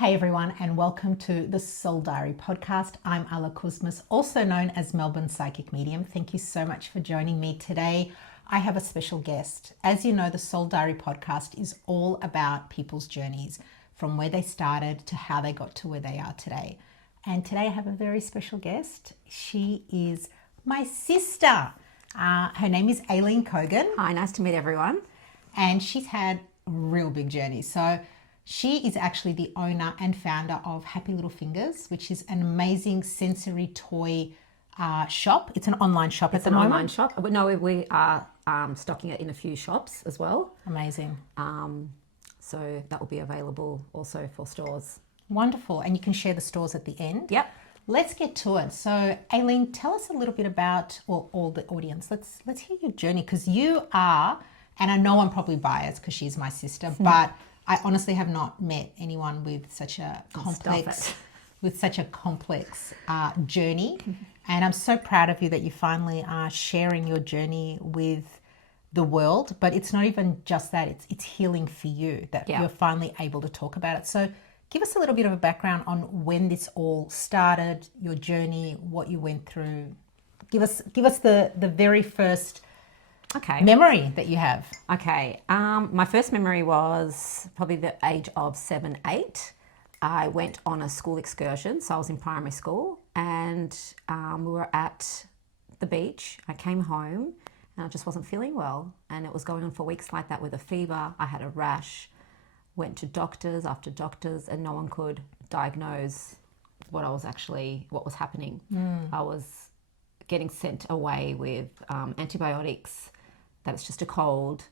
Hey everyone, and welcome to the Soul Diary podcast. I'm Ala Kuzmas, also known as Melbourne Psychic Medium. Thank you so much for joining me today. I have a special guest. As you know, the Soul Diary podcast is all about people's journeys, from where they started to how they got to where they are today. And today I have a very special guest. She is my sister. Her name is Aileen Kogan. Hi, nice to meet everyone. And she's had a real big journey. So she is actually the owner and founder of Happy Little Fingers, which is an amazing sensory toy shop. It's an online shop at the moment. It's an online shop. But no, we are stocking it in a few shops as well. Amazing. So that will be available also for stores. Wonderful. And you can share the stores at the end. Yep. Let's get to it. So, Aileen, tell us a little bit about, well, all the audience. Let's hear your journey, because you are, and I know I'm probably biased because she's my sister, but I honestly have not met anyone with such a complex journey. And I'm so proud of you that you finally are sharing your journey with the world. But it's not even just that, it's healing for you that you're finally able to talk about it. So give us a little bit of a background on when this all started, your journey, what you went through. Give us the very first memory that you have. Okay. My first memory was probably the age of 7, 8. I went on a school excursion. So I was in primary school and we were at the beach. I came home and I just wasn't feeling well. And it was going on for weeks like that with a fever. I had a rash, went to doctors after doctors, and no one could diagnose what was happening. I was getting sent away with antibiotics, that it's just a cold,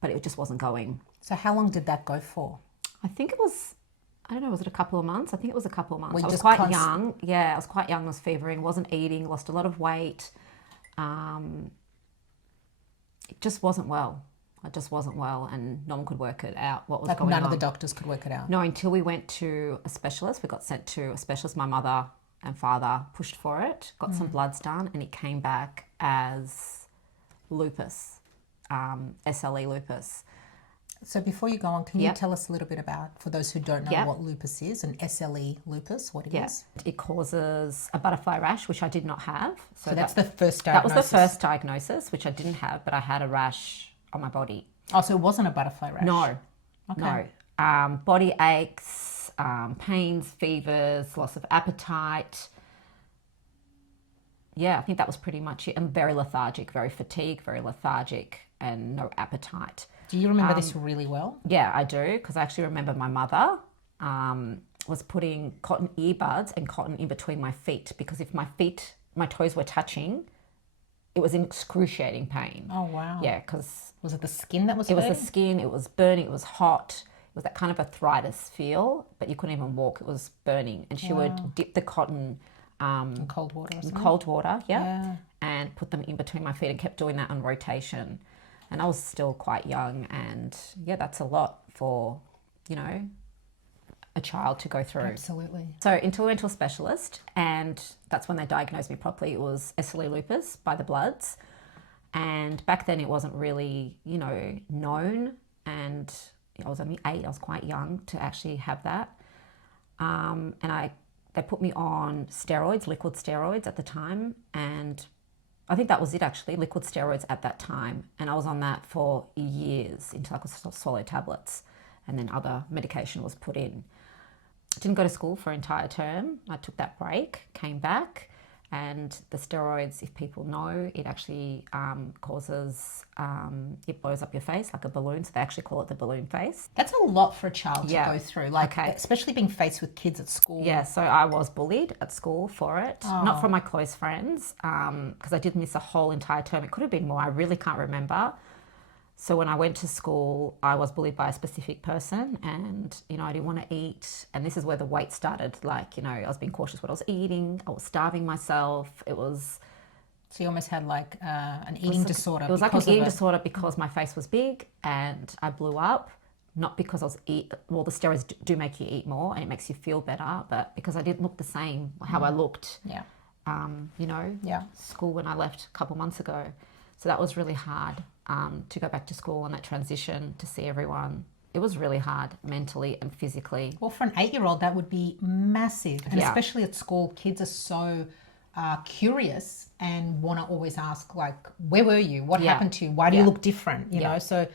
but it just wasn't going. So how long did that go for? I think it was, I don't know, was it a couple of months? I think it was a couple of months. I was quite young. Yeah, I was quite young, I was fevering, wasn't eating, lost a lot of weight. It just wasn't well. I just wasn't well, and no one could work it out what was going on. None of the doctors could work it out? No, until we went to a specialist. We got sent to a specialist. My mother and father pushed for it, got some bloods done, and it came back as lupus. SLE lupus. So before you go on, can you tell us a little bit about, for those who don't know what lupus is, and SLE lupus, what it is? It causes a butterfly rash, which I did not have. So that's the first diagnosis? That was the first diagnosis, which I didn't have, but I had a rash on my body. Oh, so it wasn't a butterfly rash? No. Okay. No. Body aches, pains, fevers, loss of appetite. Yeah, I think that was pretty much it. I'm very lethargic, very fatigued, very lethargic, and no appetite. Do you remember this really well? Yeah, I do, because I actually remember my mother was putting cotton earbuds and cotton in between my feet, because if my toes were touching, it was in excruciating pain. Oh, wow. Yeah, because... Was it the skin that was burning? It was the skin, it was burning, it was hot. It was that kind of arthritis feel, but you couldn't even walk, it was burning. And she would dip the cotton... in cold water or something? Cold water, and put them in between my feet, and kept doing that on rotation. And I was still quite young, and that's a lot for, a child to go through. Absolutely. So until we went to a specialist, and that's when they diagnosed me properly. It was SLE lupus by the bloods. And back then it wasn't really, known, and I was only 8, I was quite young to actually have that. And they put me on steroids, liquid steroids at the time, and I think that was it actually, liquid steroids at that time. And I was on that for years until I could swallow tablets, and then other medication was put in. I didn't go to school for an entire term. I took that break, came back, and the steroids, if people know, it actually causes, it blows up your face like a balloon. So they actually call it the balloon face. That's a lot for a child to go through, especially being faced with kids at school. Yeah, so I was bullied at school for it. Not from my close friends, because I did miss a whole entire term. It could have been more, I really can't remember. So when I went to school, I was bullied by a specific person, and, I didn't want to eat. And this is where the weight started. I was being cautious what I was eating. I was starving myself. It was... So you almost had an eating disorder. It was like an eating disorder because my face was big and I blew up. Not because I was the steroids do make you eat more and it makes you feel better, but because I didn't look the same how I looked. Yeah. School when I left a couple months ago. So that was really hard to go back to school and that transition, to see everyone it was really hard mentally and physically. Well, for an 8-year-old, that would be massive. And Yeah. especially at school, kids are so curious and want to always ask, like, where were you? What Yeah. happened to you? Why do you Yeah. look different? You Yeah. know, so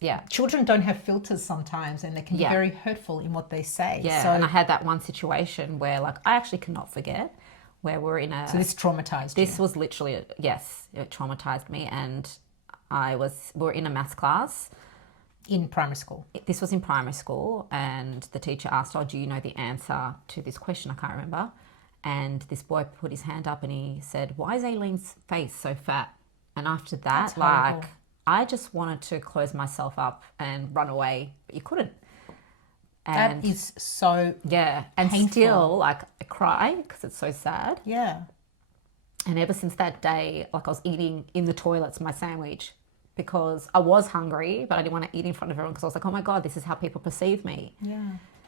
Yeah. children don't have filters sometimes, and they can be Yeah. very hurtful in what they say. Yeah. So, And I had that one situation where, like, I actually cannot forget, where we're in a. so this traumatized you. This was literally, yes, it traumatized me. And we were in a maths class. In primary school. This was in primary school, and the teacher asked, "Oh, do you know the answer to this question?" I can't remember. And this boy put his hand up and he said, "Why is Aileen's face so fat?" And after that, That's horrible. like, I just wanted to close myself up and run away, but you couldn't. And That is so, yeah, and painful. still, like, I cry because it's so sad. yeah. And ever since that day, like, I was eating in the toilets my sandwich because I was hungry, but I didn't want to eat in front of everyone because I was like, oh my God, this is how people perceive me. Yeah.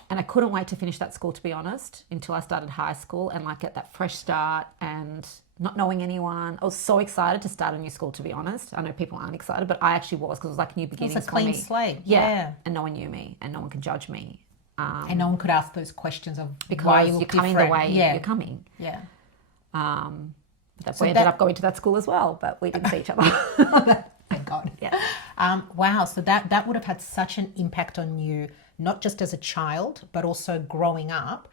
And I couldn't wait to finish that school, to be honest, until I started high school and, like, get that fresh start and not knowing anyone. I was so excited to start a new school, to be honest. I know people aren't excited, but I actually was, because it was like new beginnings It's a clean for me. slate. Yeah. Yeah. And no one knew me and no one could judge me. And no one could ask those questions of Because why you you're look coming different. the way yeah. you're coming. Yeah. But that's So why I ended that- up going to that school as well, but we didn't see each other. Thank God. Yeah. Wow. So that would have had such an impact on you, not just as a child, but also growing up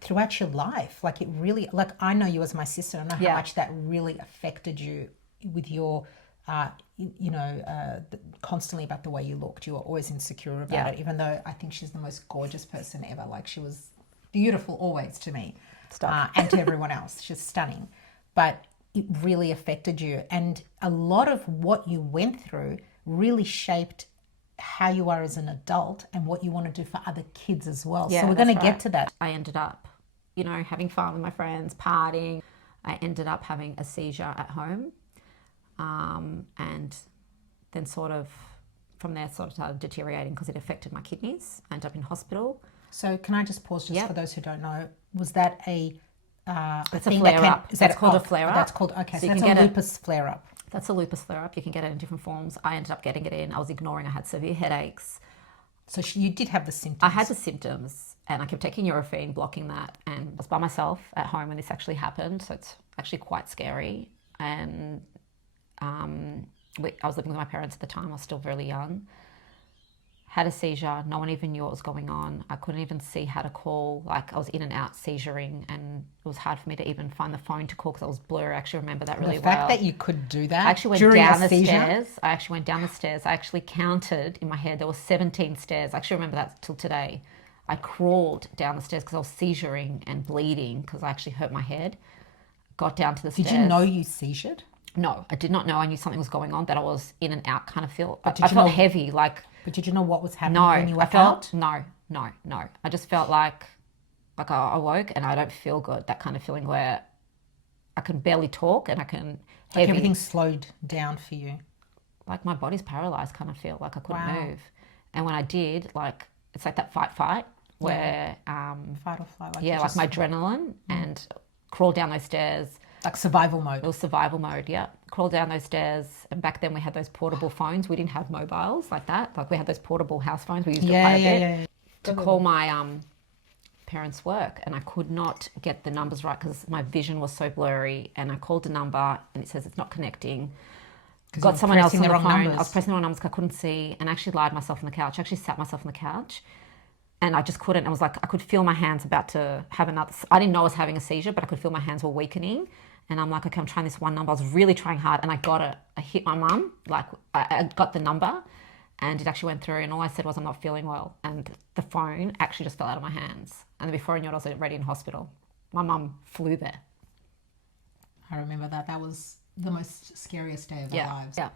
throughout your life. Like, it really, like, I know you as my sister. I know how Yeah. much that really affected you with your, constantly about the way you looked. You were always insecure about Yeah. it, even though I think she's the most gorgeous person ever. Like, she was beautiful always to me and to everyone else. She's stunning. But it really affected you. And a lot of what you went through really shaped how you are as an adult and what you want to do for other kids as well. Yeah, so we're going to that's get right. to that. I ended up, having fun with my friends, partying. I ended up having a seizure at home. And then sort of from there sort of started deteriorating because it affected my kidneys. I ended up in hospital. So can I just pause Yep. for those who don't know? Was that a It's a thing that flare-up. Is That's that called a oh, flare-up. That's called, okay, So so you that's can a get it- lupus flare-up. That's a lupus flare-up. You can get it in different forms. I ended up getting it in. I was ignoring. I had severe headaches. So you did have the symptoms. I had the symptoms and I kept taking Nurophene, blocking that, and I was by myself at home when this actually happened. So it's actually quite scary. And I was living with my parents at the time. I was still really young. Had a seizure. No one even knew what was going on. I couldn't even see how to call. Like, I was in and out seizuring, and it was hard for me to even find the phone to call because I was blurry. I actually remember that really the fact well. that you could do that I actually went during down a the seizure. stairs. I actually went down the stairs. I actually counted in my head. There were 17 stairs. I actually remember that till today. I crawled down the stairs because I was seizuring and bleeding because I actually hurt my head. Got down to the stairs. Did you know you seizured? No, I did not know. I knew something was going on, that I was in and out kind of feel. I did you felt know- heavy, like, But did you know what was happening no, when you were I felt, out? no. I just felt like I awoke and I don't feel good. That kind of feeling where I can barely talk and I can Like heavy. everything slowed down for you. Like my body's paralyzed kind of feel, like I couldn't Wow. move. And when I did, like, it's like that fight where, Fight or flight. Like yeah, you like just- my adrenaline and crawl down those stairs. like survival mode. It was survival mode, yeah. Crawl down those stairs. And back then we had those portable phones. We didn't have mobiles like that. Like, we had those portable house phones. We used it quite a bit. Yeah. To call my parents' work, and I could not get the numbers right because my vision was so blurry. And I called a number and it says it's not connecting. you Got were someone else pressing on the the wrong phone. numbers. I was pressing the wrong numbers because I couldn't see, and I actually lied myself on the couch. I actually sat myself on the couch and I just couldn't. I was like, I could feel my hands about to have another. I didn't know I was having a seizure, but I could feel my hands were weakening. And I'm like, okay, I'm trying this one number. I was really trying hard and I got it. I hit my mum, like, I got the number and it actually went through. And all I said was, I'm not feeling well. And the phone actually just fell out of my hands. And then before I knew it, I was already in hospital. My mum flew there. I remember that. That was the most scariest day of our lives. Yeah.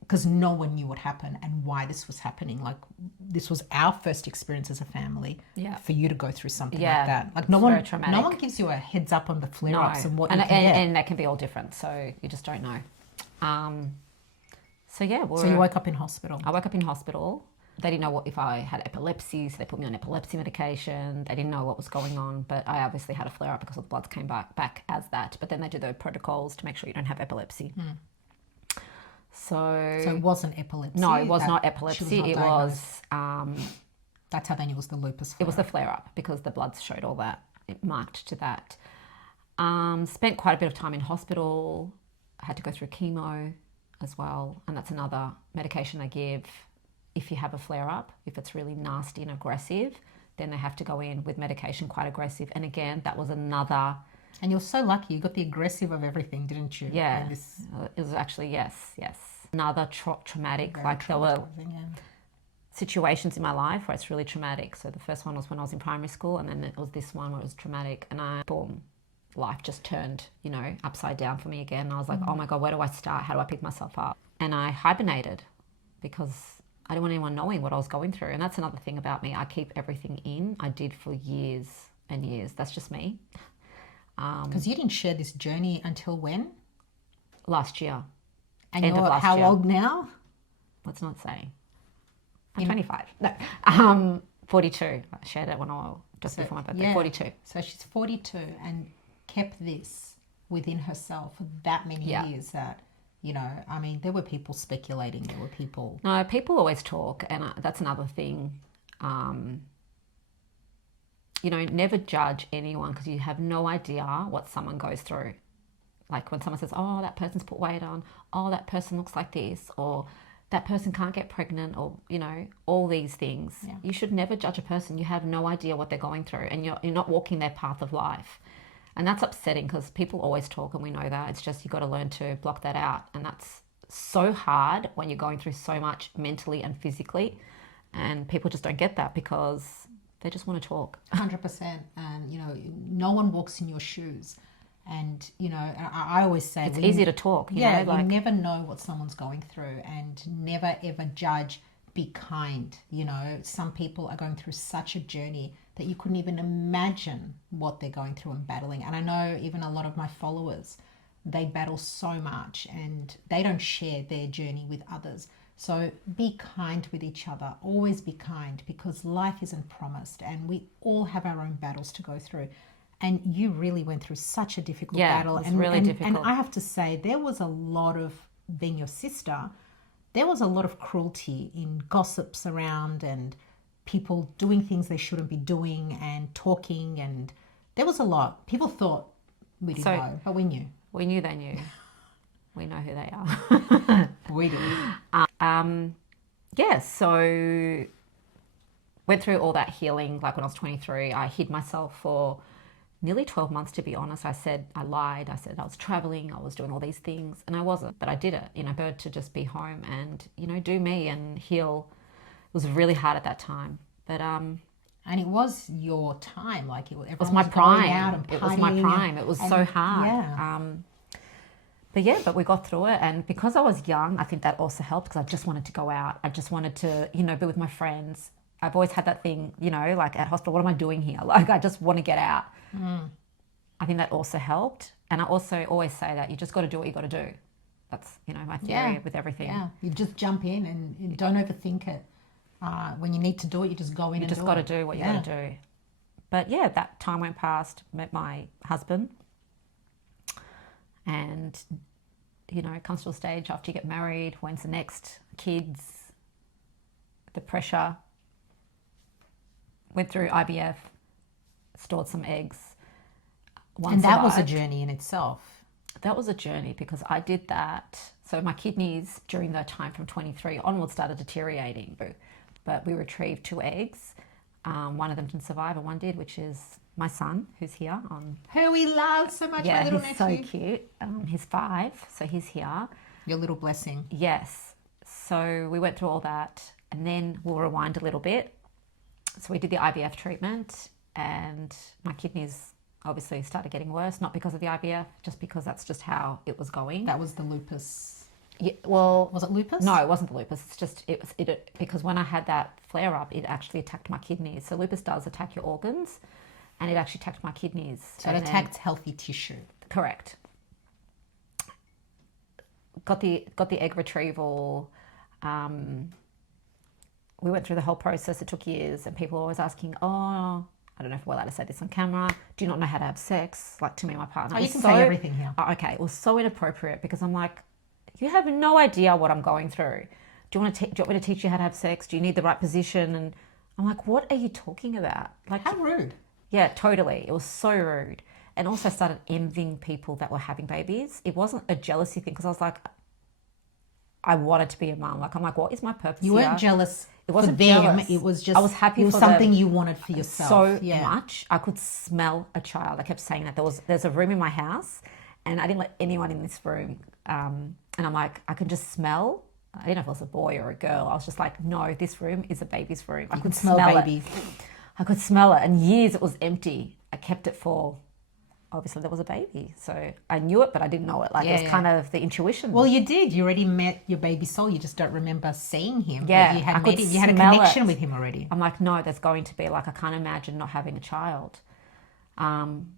Because no one knew what happened and why this was happening. Like, this was our first experience as a family. Yeah. For you to go through something Yeah. like that. Like, It's very traumatic. no one gives you a heads up on the flare-ups and what and, you can get. and that can be all different. So you just don't know. So yeah. So you woke up in hospital. I woke up in hospital. They didn't know if I had epilepsy, so they put me on epilepsy medication. They didn't know what was going on, but I obviously had a flare-up because the bloods came back as that. But then they do the protocols to make sure you don't have epilepsy. So So it wasn't epilepsy? no, it was that not she epilepsy. not It diagnosed. was That's how they knew it was the lupus it was the flare-up. flare up because the bloods showed all that. It marked to that. Spent quite a bit of time in hospital. I had to go through chemo as well, and that's another medication they give if you have a flare up. If it's really nasty and aggressive, then they have to go in with medication quite aggressive. And again, that was another. And you're so lucky. You got the aggressive of everything, didn't you? Yeah, And this it was actually yes. Another traumatic. very Like there were traumatizing, yeah. situations in my life where it's really traumatic. So the first one was when I was in primary school, and then it was this one where it was traumatic, and boom, life just turned, upside down for me again. And I was like, oh my God, where do I start? How do I pick myself up? And I hibernated because I didn't want anyone knowing what I was going through. And that's another thing about me. I keep everything in. I did for years and years. That's just me. Because you didn't share this journey until when? Last year. And End of you're last how year. old now? Let's not say. I'm 25. No, 42. I shared it when I was just before my birthday. yeah. 42. So she's 42 and kept this within herself for that many Yeah. years that, I mean, there were people speculating. There were people. No, people always talk, and that's another thing. Never judge anyone because you have no idea what someone goes through. Like when someone says, oh, that person's put weight on, oh, that person looks like this, or that person can't get pregnant, or, all these things. Yeah. You should never judge a person. You have no idea what they're going through, and you're not walking their path of life. And that's upsetting because people always talk, and we know that. It's just you've got to learn to block that out. And that's so hard when you're going through so much mentally and physically. And people just don't get that because they just want to talk. 100%. And, no one walks in your shoes. And, I always say... It's easy to talk, you never know what someone's going through, and never ever judge. Be kind. Some people are going through such a journey that you couldn't even imagine what they're going through and battling. And I know even a lot of my followers, they battle so much and they don't share their journey with others. So be kind with each other. Always be kind, because life isn't promised and we all have our own battles to go through. And you really went through such a difficult battle. It was really difficult. And I have to say, there was a lot of, being your sister, there was a lot of cruelty in gossips around and people doing things they shouldn't be doing and talking. And there was a lot. People thought we didn't know, but we knew. We knew they knew. We know who they are. We do. So went through all that healing. Like when I was 23, I hid myself for nearly 12 months, to be honest. I lied. I said I was traveling, I was doing all these things, and I wasn't, but I did it. Preferred to just be home and, do me and heal. It was really hard at that time, but and it was your time. Like it was my prime. Out and it was my prime. It was so hard. Yeah. But we got through it, and because I was young, I think that also helped because I just wanted to go out. I just wanted to, be with my friends. I've always had that thing, like at hospital, what am I doing here? Like I just want to get out. I think that also helped. And I also always say that you just got to do what you got to do. That's, my theory with everything. Yeah, you just jump in and don't overthink it. When you need to do it, you just go in and do it. You just got to do what you got to do. But yeah, that time went past, met my husband. And, it comes to a stage after you get married, when's the next kids, the pressure. Went through IVF, stored some eggs. And that was a journey in itself. That was a journey because I did that. So my kidneys during that time from 23 onwards started deteriorating. But we retrieved 2 eggs. One of them didn't survive and one did, which is my son, who's here. Who we love so much, my little he's nephew. so cute. He's 5, so he's here. Your little blessing. Yes. So we went through all that, and then we'll rewind a little bit. So we did the IVF treatment, and my kidneys obviously started getting worse, not because of the IVF, just because that's just how it was going. That was the lupus. Yeah, well, was it lupus? No, it wasn't the lupus. It's just it because when I had that flare up, it actually attacked my kidneys. So lupus does attack your organs, and it actually attacked my kidneys. So it attacked healthy tissue. Correct. Got the egg retrieval. We went through the whole process. It took years, and people were always asking, "Oh, I don't know if we're allowed to say this on camera. Do you not know how to have sex?" Like to me and my partner. Oh, you can say everything here. Oh, okay, it was so inappropriate because I'm like, You have no idea what I'm going through. Do you want me to teach you how to have sex? Do you need the right position? And I'm like, what are you talking about? Like, How rude. yeah, totally. It was so rude. And also started envying people that were having babies. It wasn't a jealousy thing because I was like, I wanted to be a mum. Like, I'm like, what is my purpose You here? weren't jealous It wasn't for them. jealous. It was just, I was happy it was for something them you wanted for yourself. so much. I could smell a child. I kept saying that. There's a room in my house and I didn't let anyone in this room. And I'm like, I can just smell. I didn't know if it was a boy or a girl. I was just like, no, this room is a baby's room. I could smell babies. it. I could smell it. And years it was empty. I kept it for, obviously there was a baby. So I knew it, but I didn't know it. Like it was kind of the intuition. Well, you did. You already met your baby soul. You just don't remember seeing him. Yeah, But you had I met could him. You had a smell connection it. with him already. I'm like, no, there's going to be, like, I can't imagine not having a child.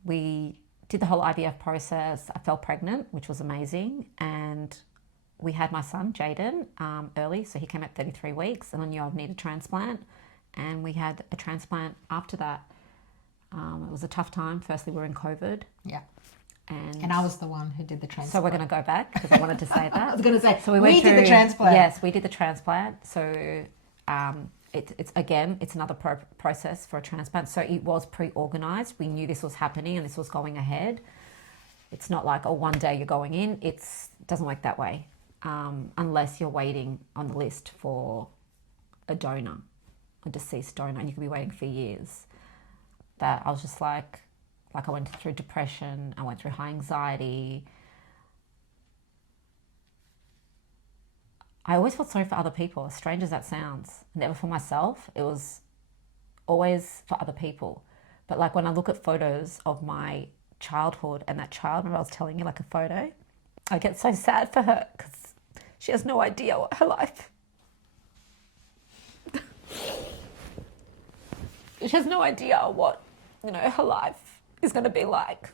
We did the whole IVF process. I fell pregnant, which was amazing. And we had my son, Jaden, early. So he came at 33 weeks and I knew I'd need a transplant. And we had a transplant after that. It was a tough time. Firstly, we were in COVID. Yeah. And I was the one who did the transplant. so we're going to go back because I wanted to say that. I was going to say, so we did the transplant. Yes, we did the transplant. So it's another process for a transplant. So it was pre-organized. We knew this was happening and this was going ahead. It's not like, oh, one day you're going in. It doesn't work that way unless you're waiting on the list for a donor, a deceased donor, and you could be waiting for years. That I was just like I went through depression. I went through high anxiety. I always felt sorry for other people, as strange as that sounds. Never for myself. It was always for other people. But like when I look at photos of my childhood and that child, remember I was telling you like a photo, I get so sad for her because she has no idea what her life. She has no idea what, her life is going to be like.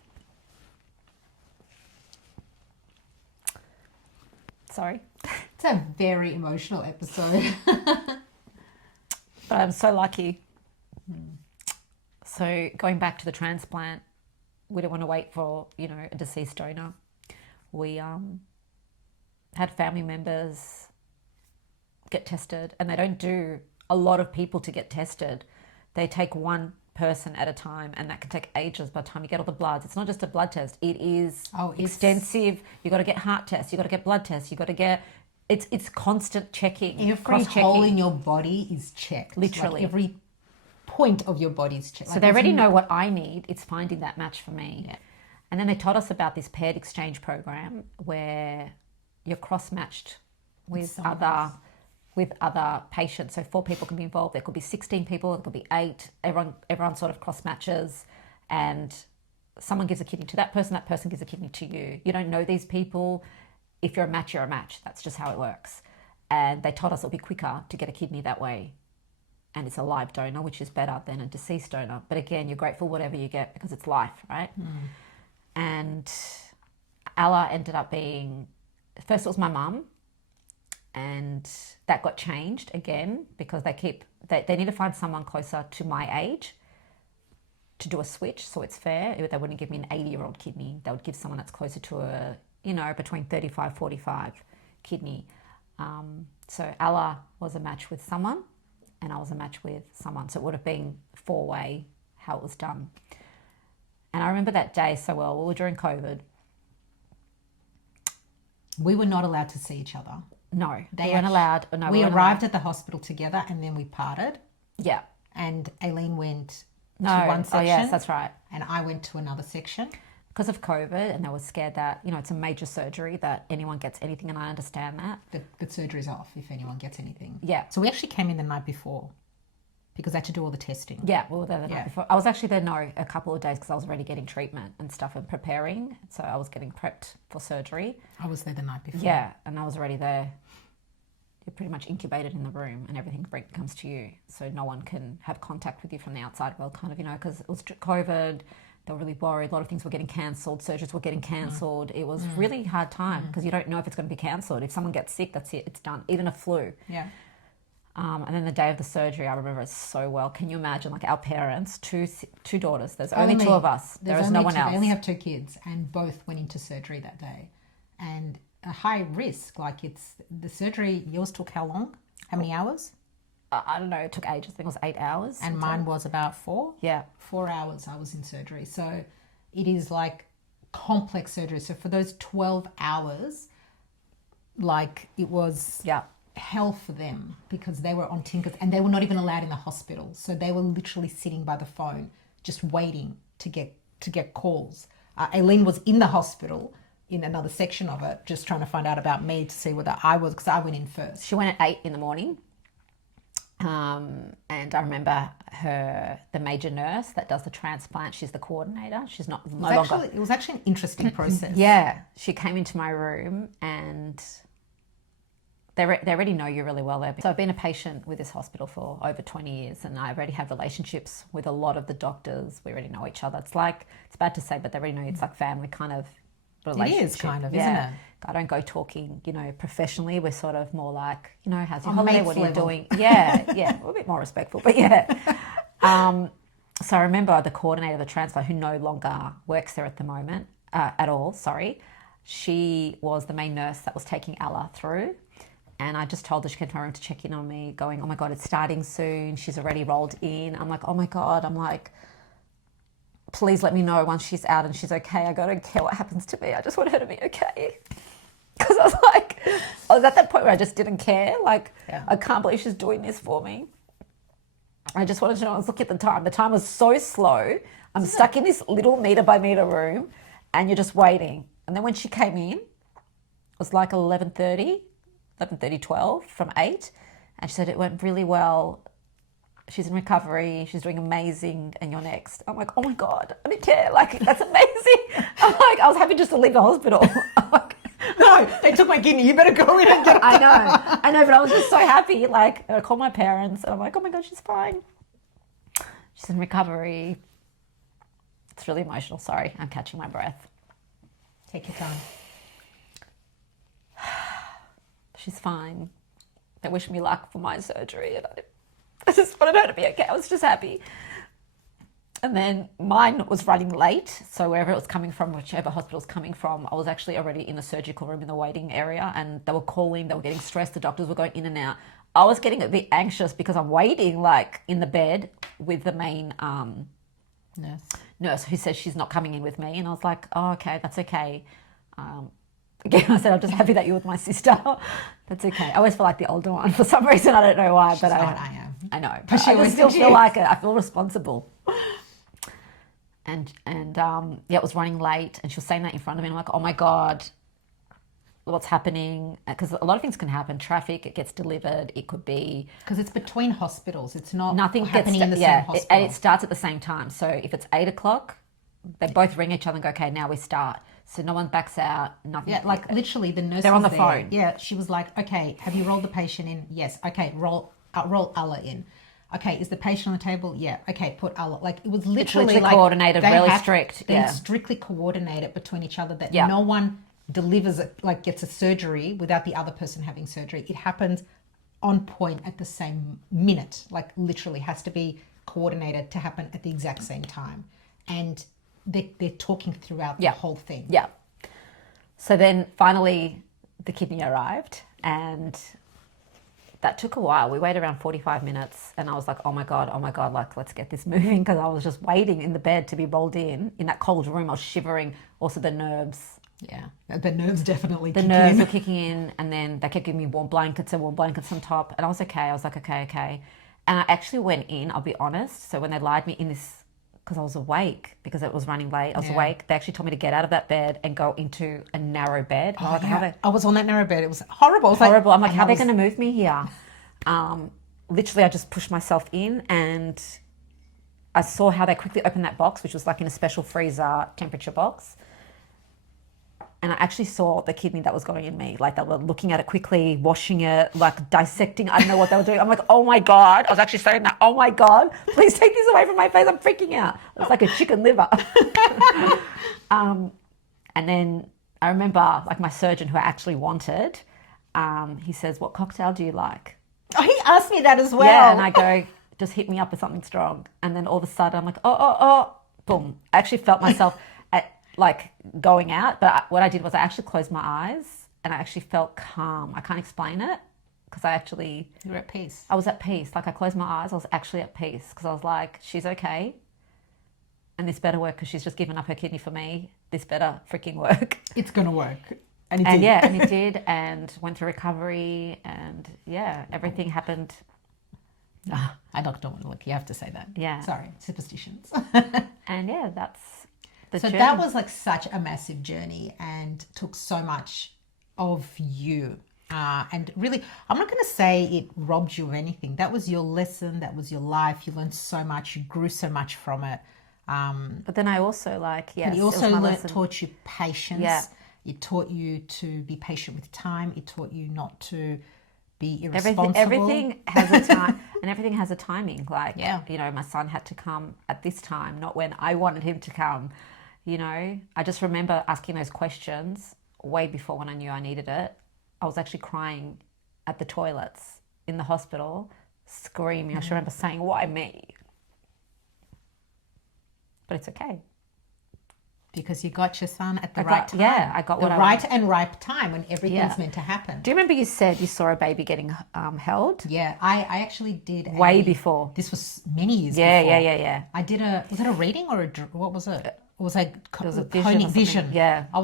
Sorry. It's a very emotional episode. But I'm so lucky. So going back to the transplant, we didn't want to wait for, a deceased donor. We had family members get tested, and they don't do a lot of people to get tested. They take one person at a time, and that can take ages by the time you get all the bloods. It's not just a blood test. It is extensive. You got to get heart tests. You got to get blood tests. You got to get... It's constant checking. Every hole in your body is checked. Literally. Like every point of your body is checked. So they already know what I need. It's finding that match for me. Yeah. And then they taught us about this paired exchange program where you're cross-matched with other patients. So 4 people can be involved. There could be 16 people. There could be 8. Everyone sort of cross-matches, and someone gives a kidney to that person gives a kidney to you. You don't know these people. If you're a match, you're a match. That's just how it works. And they told us it'll be quicker to get a kidney that way. And it's a live donor, which is better than a deceased donor. But again, you're grateful whatever you get because it's life, right? And Ella ended up being... First it was my mum, and that got changed again because they need to find someone closer to my age to do a switch so it's fair. They wouldn't give me an 80-year-old kidney. They would give someone that's closer to a, between 35, 45 kidney. So Ella was a match with someone and I was a match with someone. So it would have been 4-way how it was done. And I remember that day so well. We were during COVID. We were not allowed to see each other. No, they weren't allowed. No, we arrived at the hospital together and then we parted. Yeah. And Aileen went to one section. Oh, yes, that's right. And I went to another section. Because of COVID, and they were scared that, it's a major surgery, that anyone gets anything, and I understand that. The surgery's off if anyone gets anything. Yeah. So we actually came in the night before because I had to do all the testing. Yeah, we were there the night before. I was actually there, a couple of days because I was already getting treatment and stuff and preparing. So I was getting prepped for surgery. I was there the night before. Yeah, and I was already there. You're pretty much incubated in the room and everything comes to you. So no one can have contact with you from the outside world, kind of, because it was COVID. They were really worried. A lot of things were getting cancelled. Surgeries were getting cancelled. It was really hard time because you don't know if it's going to be cancelled. If someone gets sick, that's it. It's done. Even a flu. Yeah. And then the day of the surgery, I remember it so well. Can you imagine, like our parents, two daughters. There's only 2 of us. There is no one else. They only have 2 kids, and both went into surgery that day. And a high risk. Like it's the surgery. Yours took how long? How many hours? I don't know, it took ages. I think it was 8 hours. And mine was about 4. Yeah. 4 hours I was in surgery. So it is like complex surgery. So for those 12 hours, like it was Yeah. hell for them because they were on Tinkers and they were not even allowed in the hospital. So they were literally sitting by the phone just waiting to get calls. Aileen was in the hospital in another section of it, just trying to find out about me to see whether I was, because I went in first. She went at 8 in the morning. And I remember the major nurse that does the transplant, she's the coordinator. She's not no longer. It was actually an interesting process. Yeah. She came into my room and they already know you really well there. So I've been a patient with this hospital for over 20 years and I already have relationships with a lot of the doctors. We already know each other. It's bad to say, but they already know you. It's like family kind of relationship. It is kind of, isn't it? I don't go talking, professionally. We're sort of more like, how's your On holiday? mates What are you level. doing? Yeah. We're a bit more respectful, but yeah. So I remember the coordinator of the transfer, who no longer works there at the moment, at all, sorry. She was the main nurse that was taking Ella through. And I just told her she came to my room to check in on me, going, oh my God, it's starting soon. She's already rolled in. I'm like, oh my God. I'm like, please let me know once she's out and she's okay. I don't care what happens to me. I just want her to be okay. Because I was at that point where I just didn't care. Like, Yeah. I can't believe she's doing this for me. I just wanted to know. I was looking at the time. The time was so slow. I'm stuck in this little meter by meter room and you're just waiting. And then when she came in, it was like 11:30, 12 from 8. And she said, it went really well. She's in recovery. She's doing amazing. And you're next. I'm like, oh my God, I didn't care. Like, that's amazing. I'm like, I was happy just to leave the hospital. I'm like, No, they took my kidney. You better go in and get it. I know, but I was just so happy. Like, I called my parents and I'm like, oh my God, she's fine. She's in recovery. It's really emotional. Sorry, I'm catching my breath. Take your time. She's fine. They wish me luck for my surgery and I just wanted her to be okay. I was just happy. And then mine was running late. So wherever it was coming from, whichever hospital was coming from, I was actually already in the surgical room in the waiting area and they were calling, they were getting stressed. The doctors were going in and out. I was getting a bit anxious because I'm waiting like in the bed with the main nurse who says she's not coming in with me. And I was like, oh, okay, that's okay. Again, I said, I'm just happy that you're with my sister. That's okay. I always feel like the older one for some reason. I don't know why, but I am. I know. But she I always still said feel she like it. I feel responsible. And it was running late and she was saying that in front of me. And I'm like, oh my God, what's happening? Because a lot of things can happen. Traffic, it gets delivered. It could be... Because it's between hospitals. It's not Nothing happening in the same hospital. It starts at the same time. So if it's 8 o'clock, they both ring each other and go, okay, now we start. So no one backs out, nothing. Yeah, like literally the nurse They're on was the there. phone. Yeah, she was like, okay, have you rolled the patient in? Yes. Okay, roll Ella in. Okay, is the patient on the table? Yeah. Okay, put Ella. Like it was literally like coordinated, they really have- strict. They Yeah. strictly coordinated between each other that Yeah. no one delivers it, like gets a surgery without the other person having surgery. It happens on point at the same minute. Like literally has to be coordinated to happen at the exact same time. And they're talking throughout the whole thing. Yeah. So then finally the kidney arrived and that took a while. We waited around 45 minutes and I was like, oh my God, like let's get this moving because I was just waiting in the bed to be rolled in that cold room. I was shivering. Also the nerves. Yeah, the nerves definitely The kick nerves in. were kicking in and then they kept giving me warm blankets on top. And I was okay. I was like, okay. And I actually went in, I'll be honest. So when they lied me in this, because I was awake, because it was running late, I was awake. They actually told me to get out of that bed and go into a narrow bed. And I was like, how I was on that narrow bed. It was horrible. It was horrible. I'm like, and how I are they was- going to move me here? Literally, I just pushed myself in and I saw how they quickly opened that box, which was like in a special freezer temperature box. And I actually saw the kidney that was going in me. Like they were looking at it quickly, washing it, like dissecting. I don't know what they were doing. I'm like, oh my God. I was actually saying that, oh my God, please take this away from my face. I'm freaking out. It was like a chicken liver. And then I remember like my surgeon who I actually wanted, he says, what cocktail do you like? Oh, he asked me that as well. Yeah, and I go, just hit me up with something strong. And then all of a sudden I'm like, oh, boom. I actually felt myself like going out. But what I did was I actually closed my eyes and I actually felt calm. I can't explain it because You're at peace. I was at peace. Like I closed my eyes, I was actually at peace because I was like, she's okay. And this better work because she's just given up her kidney for me. This better freaking work. It's going to work. And it And did. yeah, and it did, and went through recovery, and yeah, everything happened. I don't want to look. You have to say that. Yeah. Sorry, superstitions. And yeah, that's the So journey. that was like such a massive journey and took so much of you. And really, I'm not going to say it robbed you of anything. That was your lesson. That was your life. You learned so much. You grew so much from it. But then I also But it also taught you patience. Yeah. It taught you to be patient with time. It taught you not to be irresponsible. Everything has a time, and everything has a timing. Like, Yeah. you know, my son had to come at this time, not when I wanted him to come. You know, I just remember asking those questions way before when I knew I needed it. I was actually crying at the toilets in the hospital, screaming. I just remember saying, "Why me?" But it's okay. Because you got your son at the right time. Yeah, I got what the I right wanted. and ripe time when everything's Yeah. meant to happen. Do you remember you said you saw a baby getting held? Yeah, I actually did. Way before. This was many years Yeah, before. yeah. I did was it a reading or what was it? It was like It was a vision or something. vision. Yeah. I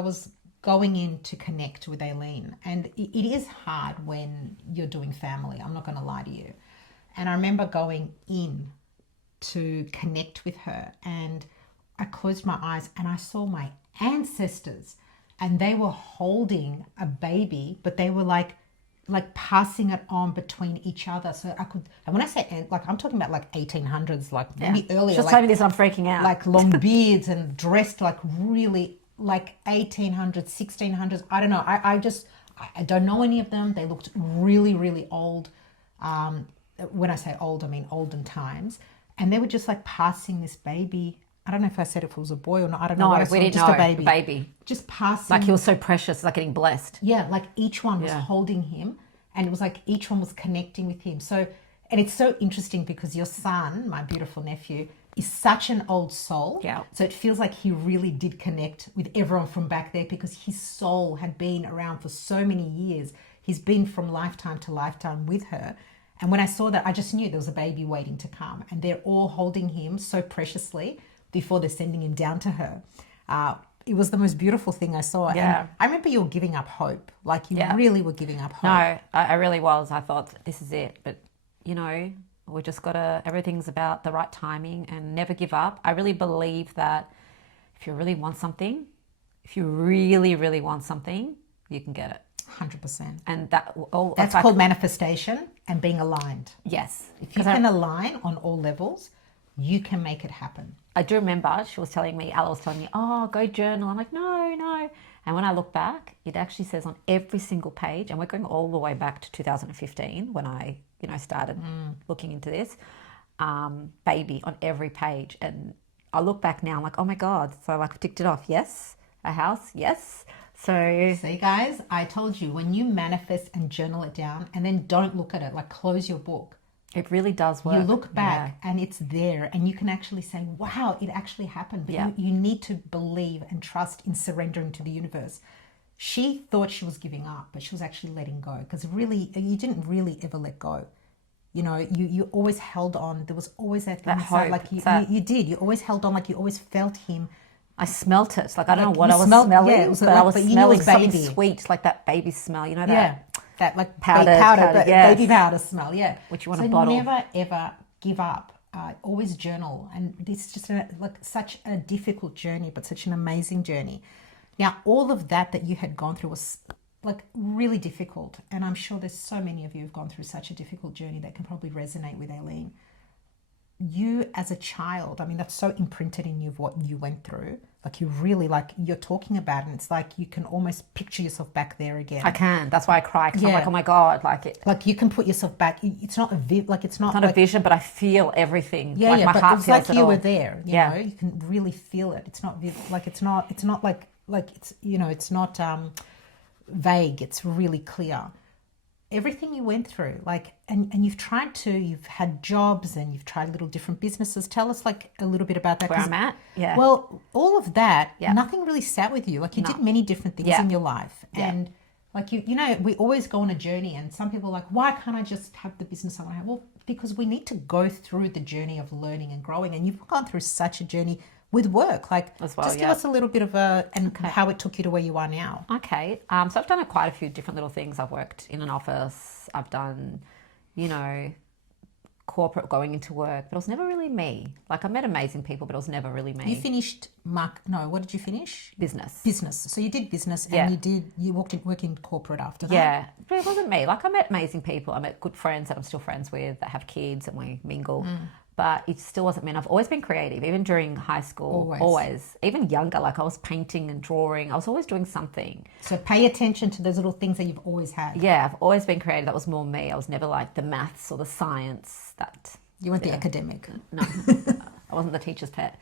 was going in to connect with Aileen, and it is hard when you're doing family. I'm not going to lie to you. And I remember going in to connect with her, and I closed my eyes and I saw my ancestors, and they were holding a baby, but they were like passing it on between each other. So I could, and when I say like, I'm talking about like 1800s, like maybe earlier. Just like, tell me this, I'm freaking out. like long beards and dressed like really like 1800s, 1600s. I don't know. I don't know any of them. They looked really, really old. When I say old, I mean olden times. And they were just like passing this baby. I don't know if I said if it was a boy or not. I don't know. No, what I we saw. didn't Just know. a baby. Baby. Just passing. Like he was so precious, like getting blessed. Yeah, like each one was Yeah. holding him, and it was like each one was connecting with him. So, and it's so interesting because your son, my beautiful nephew, is such an old soul. Yeah. So it feels like he really did connect with everyone from back there because his soul had been around for so many years. He's been from lifetime to lifetime with her. And when I saw that, I just knew there was a baby waiting to come, and they're all holding him so preciously before they're sending him down to her. It was the most beautiful thing I saw. Yeah. And I remember you were giving up hope. Like you Yeah. really were giving up hope. No, I really was. I thought this is it. But, you know, we just got to, everything's about the right timing and never give up. I really believe that if you really want something, if you really, really want something, you can get it. 100%. And that's That's called manifestation and being aligned. Yes. If you can align on all levels, you can make it happen. I do remember she was telling me, Ella was telling me, oh, go journal. I'm like, no. And when I look back, it actually says on every single page, and we're going all the way back to 2015 when I, you know, started looking into this, baby on every page. And I look back now, I'm like, oh my God. So I like ticked it off. Yes. A house. Yes. So See, guys, I told you, when you manifest and journal it down and then don't look at it, like close your book. it really does work. You look back and it's there, and you can actually say, wow, it actually happened. But Yeah. you need to believe and trust in surrendering to the universe. She thought she was giving up, but she was actually letting go, because really, you didn't really ever let go. You know, you always held on. There was always that thing inside, hope. like That- you did. You always held on, like you always felt him. I smelt it. Like, I don't know Like, what you I was smelled- smelling, yeah, it was but like- I was but you knew it smelling was something baby. sweet, like that baby smell. You know Yeah, that? that like Powdered, powder, powdered, yes. baby powder smell. Yeah, Which you want so to bottle. never ever give up. Always journal, and this is just like such a difficult journey, but such an amazing journey. Now, all of that you had gone through was like really difficult, and I'm sure there's so many of you who've gone through such a difficult journey that can probably resonate with Aileen. You as a child, I mean, that's so imprinted in you of what you went through. Like you really, like you're talking about it, and it's like you can almost picture yourself back there again. I can. That's why I cry, because I'm Yeah. like, oh my God, like it. Like you can put yourself back. It's not It's not a vision, but I feel everything. Yeah, like yeah, my but heart it's feels like it you all. were there. You Yeah. know, you can really feel it. It's not like it's not like it's, you know, it's not vague. It's really clear. everything you went through, like, and you've had jobs and you've tried little different businesses. Tell us like a little bit about that. Where I'm at, yeah. Well, all of that, Yeah. nothing really sat with you. Like you did many different things Yeah. in your life. Yeah. And like you know, we always go on a journey and some people are like, why can't I just have the business I want to have? Well, because we need to go through the journey of learning and growing. And you've gone through such a journey with work. Like As well, just give yeah. us a little bit of how it took you to where you are now. Okay. So I've done quite a few different little things. I've worked in an office. I've done, you know, corporate going into work, but it was never really me. Like I met amazing people, but it was never really me. You finished what did you finish? Business. Business. So you did business and you work in corporate after that. Yeah, but it wasn't me. Like I met amazing people. I met good friends that I'm still friends with that have kids and we mingle. But it still wasn't me. And I've always been creative, even during high school. Always. Even younger, like I was painting and drawing. I was always doing something. So pay attention to those little things that you've always had. Yeah, I've always been creative. That was more me. I was never like the maths or the science. You weren't the academic. No, I wasn't the teacher's pet.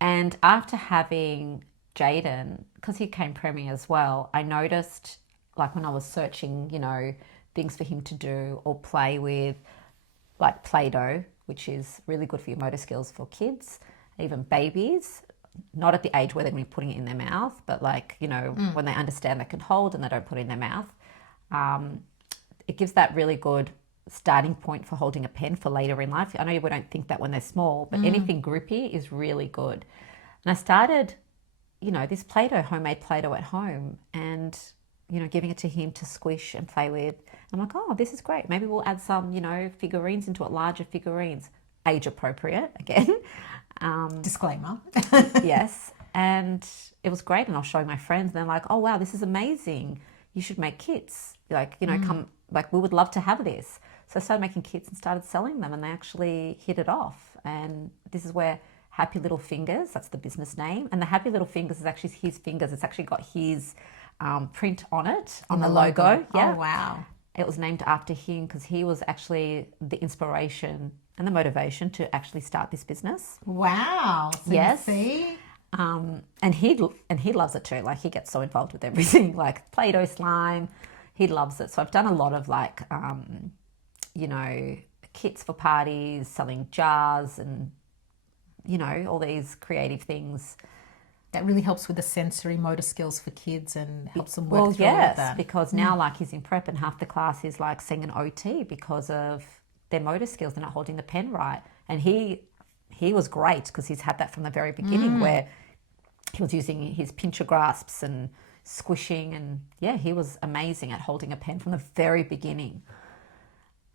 And after having Jaden, because he came preemie as well, I noticed, like when I was searching, you know, things for him to do or play with, like Play-Doh, which is really good for your motor skills for kids, even babies, not at the age where they're going to be putting it in their mouth, but like, you know, when they understand they can hold and they don't put it in their mouth. It gives that really good starting point for holding a pen for later in life. I know we don't think that when they're small, but anything grippy is really good. And I started, you know, this Play-Doh, homemade Play-Doh at home and, you know, giving it to him to squish and play with. I'm like, oh, this is great. Maybe we'll add some, you know, figurines into it, larger figurines, age appropriate again. Disclaimer. Yes. And it was great. And I was showing my friends and they're like, oh, wow, this is amazing. You should make kits. Like, you know, come, like we would love to have this. So I started making kits and started selling them and they actually hit it off. And this is where Happy Little Fingers, that's the business name. And the Happy Little Fingers is actually his fingers. It's actually got his print on it, on the logo. Yeah. Oh, wow. It was named after him because he was actually the inspiration and the motivation to actually start this business. Wow. So Yes. You see? And he loves it too. Like he gets so involved with everything, like Play-Doh slime. He loves it. So I've done a lot of like, you know, kits for parties, selling jars and, you know, all these creative things. That really helps with the sensory motor skills for kids and helps them work Well, through all of yes, that. because now like he's in prep and half the class is like seeing an OT because of their motor skills. They're not holding the pen right. And he was great because he's had that from the very beginning where he was using his pincher grasps and squishing and yeah, he was amazing at holding a pen from the very beginning.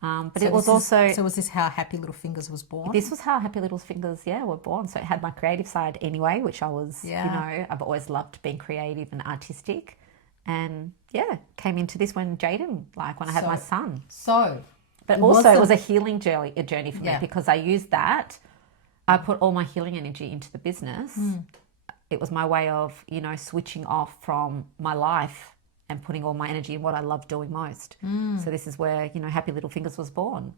But So it was this is- also... So was this how Happy Little Fingers was born? This was how Happy Little Fingers, were born. So it had my creative side anyway, which I was, you know, I've always loved being creative and artistic. And came into this when Jaden, like when I had my son. So... But it also it wasn't- was a healing journey for me because I used that. I put all my healing energy into the business. It was my way of, you know, switching off from my life and putting all my energy in what I love doing most. So this is where, you know, Happy Little Fingers was born.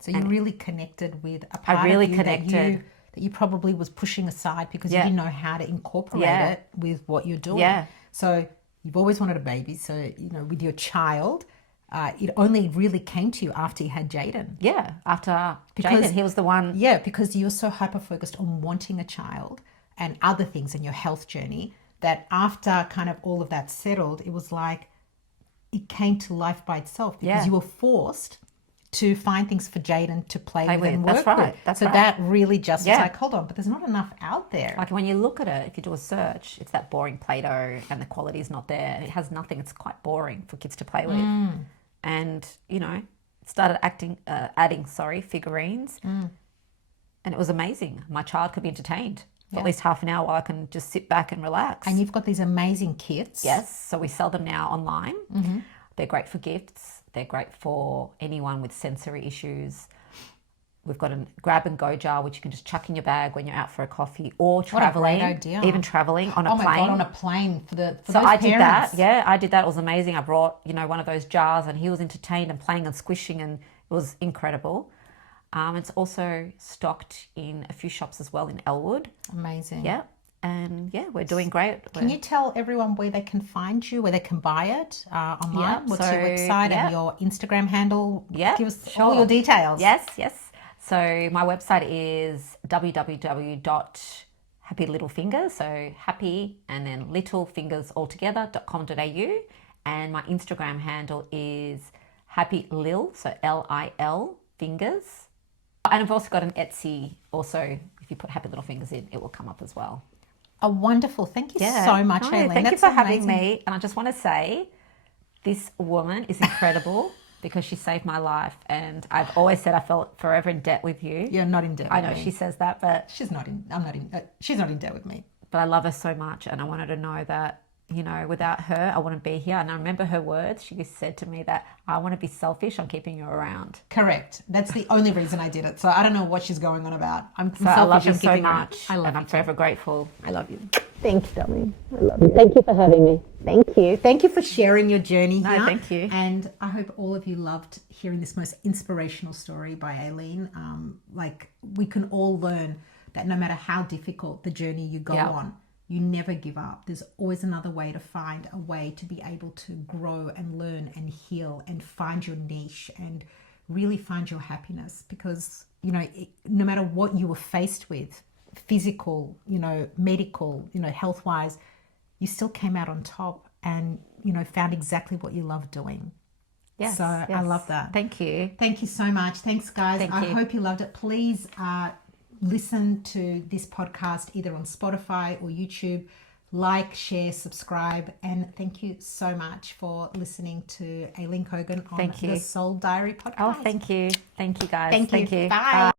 So you really connected with a part really of you connected. that you probably was pushing aside because you didn't know how to incorporate it with what you're doing. Yeah. So you've always wanted a baby. So, you know, with your child, it only really came to you after you had Jaden. Yeah, after Because- Jaden, he was the one. Yeah, because you're so hyper-focused on wanting a child and other things in your health journey that after kind of all of that settled, it was like it came to life by itself because you were forced to find things for Jaden to play with and work That's right. with. That's so right. that really just was Yeah. like, hold on, but there's not enough out there. Like when you look at it, if you do a search, it's that boring Play-Doh and the quality is not there and it has nothing. It's quite boring for kids to play with. And, you know, started adding figurines. And it was amazing. My child could be entertained for at least half an hour while I can just sit back and relax. And you've got these amazing kits. Yes, so we sell them now online. They're great for gifts. They're great for anyone with sensory issues. We've got a grab and go jar, which you can just chuck in your bag when you're out for a coffee or traveling. What a great idea. Even traveling on a Oh plane. my God, on a plane for those I did that. parents. Yeah, I did that. It was amazing. I brought, you know, one of those jars and he was entertained and playing and squishing and it was incredible. It's also stocked in a few shops as well in Elwood. Amazing. Yeah. And yeah, we're doing great. Can you tell everyone where they can find you, where they can buy it online? Yeah, What's so, your website yeah. and your Instagram handle? Yeah, Give us sure. all your details. Yes. So my website is www.happylittlefingers, so happy and then littlefingers.com.au, and my Instagram handle is happylil, so Lil fingers. And I've also got an Etsy also. If you put Happy Little Fingers in, it will come up as well. Oh, wonderful. Thank you so much, Aileen. Thank you That's for amazing. having me. And I just want to say, this woman is incredible because she saved my life. And I've always said I felt forever in debt with you. You're not in debt I with know me. she says that, but She's not in debt with me. I love her so much. And I wanted to know that, you know, without her, I wouldn't be here. And I remember her words. She said to me that I want to be selfish on keeping you around. Correct. That's the only reason I did it. So I don't know what she's going on about. I'm So I love you selfish. I'm so keeping her around. much. I love and you I'm forever grateful. I love you. Thank you, darling. I love you. Thank you for having me. Thank you. Thank you for sharing your journey here. Thank you. And I hope all of you loved hearing this most inspirational story by Aileen. Like, we can all learn that no matter how difficult the journey you go on, you never give up. There's always another way to find a way to be able to grow and learn and heal and find your niche and really find your happiness. Because, you know, no matter what you were faced with, physical, you know, medical, you know, health-wise, you still came out on top and, you know, found exactly what you love doing. Yes, So I love that. Thank you. Thank you so much. Thanks, guys. Thank I you. hope you loved it. Please listen to this podcast either on Spotify or YouTube. Like, share, subscribe. And thank you so much for listening to Aileen Kogan on Thank you. the Soul Diary podcast. Oh, thank you. Thank you, guys. Thank you. Bye. Bye.